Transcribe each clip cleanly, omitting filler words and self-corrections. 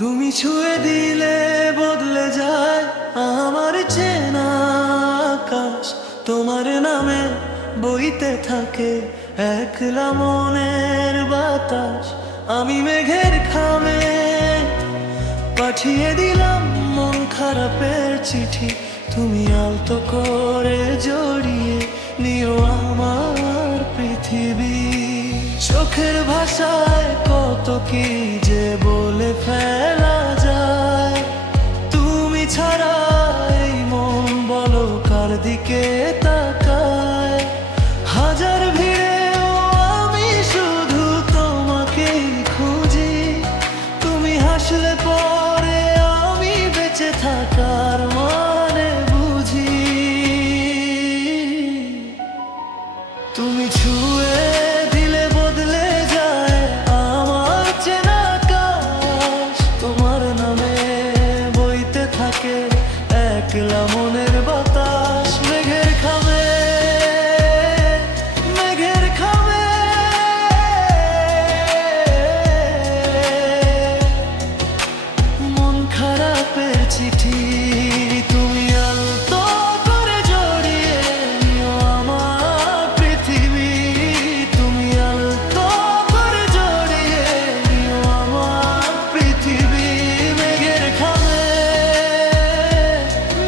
তুমি ছুঁয়ে দিলে বদলে যায় আমার চেনা আকাশ। তোমার নামে বইতে থাকে একলা মনের বাতাস। আমি মেঘের খামে পাঠিয়ে দিলাম মন খারাপের চিঠি। তুমি আলতো করে জড়িয়ে নিও আমার পৃথিবী। চোখের ভাষায় কত কি যে বলে ফেলা যায়। তুমি ছাড়া এই মন বলো কার দিকে তাকায়। হাজার ভিড়েও আমি শুধু তোমাকেই খুঁজি। তুমি হাসলে পরে আমি বেঁচে থাকার মানে বুঝি। তুমি ছুঁয়ে দিলে বদলে যায় আমার চেনা আকাশ। তোমার নামে বইতে থাকে একলা মনের বাতাস। মেঘের খামে মেঘের খামে মন খারাপের চিঠি। তুমি আলতো করে জড়িয়ে নিও আমার পৃথিবী। তুমি আলতো করে জড়িয়ে নিও আমার পৃথিবী। মেঘের খামে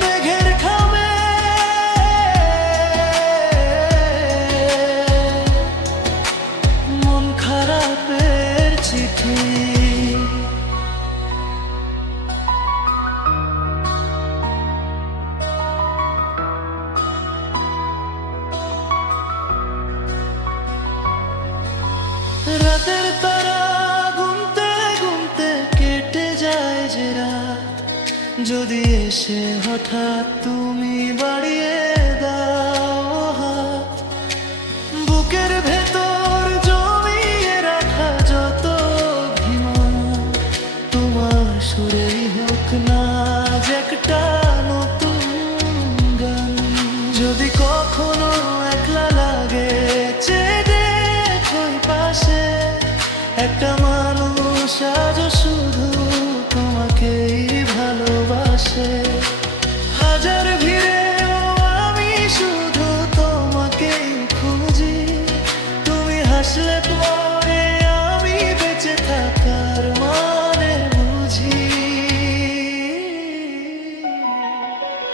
মেঘের খামে মন খারাপের চিঠি। রাতের তারা গুনতে গুনতে কেটে যায় যে রাত। যদি এসে হঠাৎ তুমি বাড়িয়ে দাও হাত। বুকের ভেতর জমিয়ে রাখা যত অভিমান তোমার সুরেই হোক না আজ একটা নতুন গান। যদি কখনো একলা লাগে চেয়ে দেখো পাশে একটা মানুষ আজ শুধু তোমাকেই ভালোবাসে। হাজার ভিড়েও আমি শুধু তোমাকেই খুঁজি। তুমি হাসলে পরে আমি বেঁচে থাকার মানে বুঝি।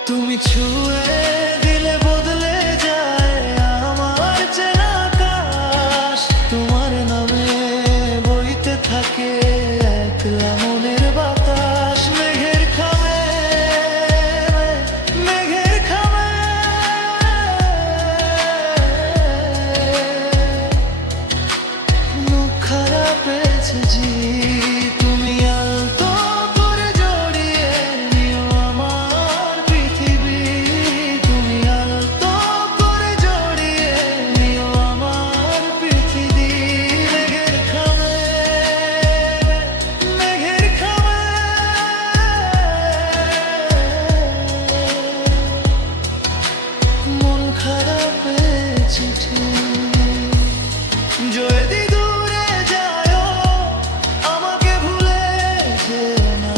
তুমি ছুঁয়ে দিলে বদলে যায় আমার চেনা আকাশ। তোমার নামে বইতে থাকে একলা মনের বাতাস। মেঘের খামে মেঘের খামে মুখ খারাপের চিঠি। তুমি আলতো করে জড়িয়ে নিও আমার পৃথিবী। তুমি আলতো করে জড়িয়ে নিও আমার পৃথিবী। মেঘের খামে মেঘের খামে মন খারাপের চিঠি। যদি দূরে যায় আমাকে ভুলে যেও না।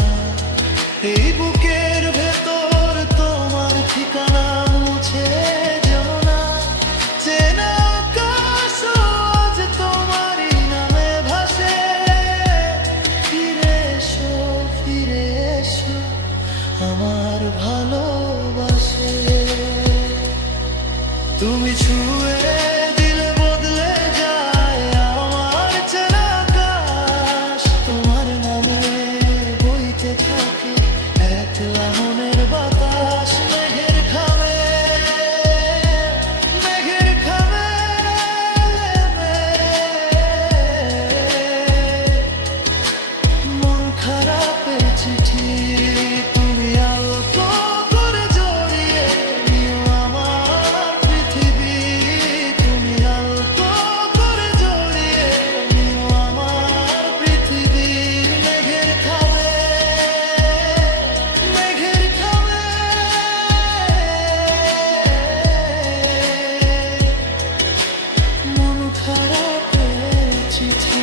এই বুকের ভেতর তোমার ঠিকানা মুছে যেও না। চেনা আকাশ আজ তোমারই নামে ভাসে। ফিরে এসো আমার ভালোবাসে। তুমি ছুঁয়ে দিলে বদলে যায় আমার চেনা আকাশ। তোমার নামে বইতে থাকে একলা মনের বাতাস। মেঘের খামে মেঘের খামে মন খারাপের চিঠি। তুমি আলতো করে জড়িয়ে নিও আমার পৃথিবী। তুমি আলতো করে জড়িয়ে নিও আমার পৃথিবী। মেঘের খামে মেঘের খামে মন খারাপের চিঠি।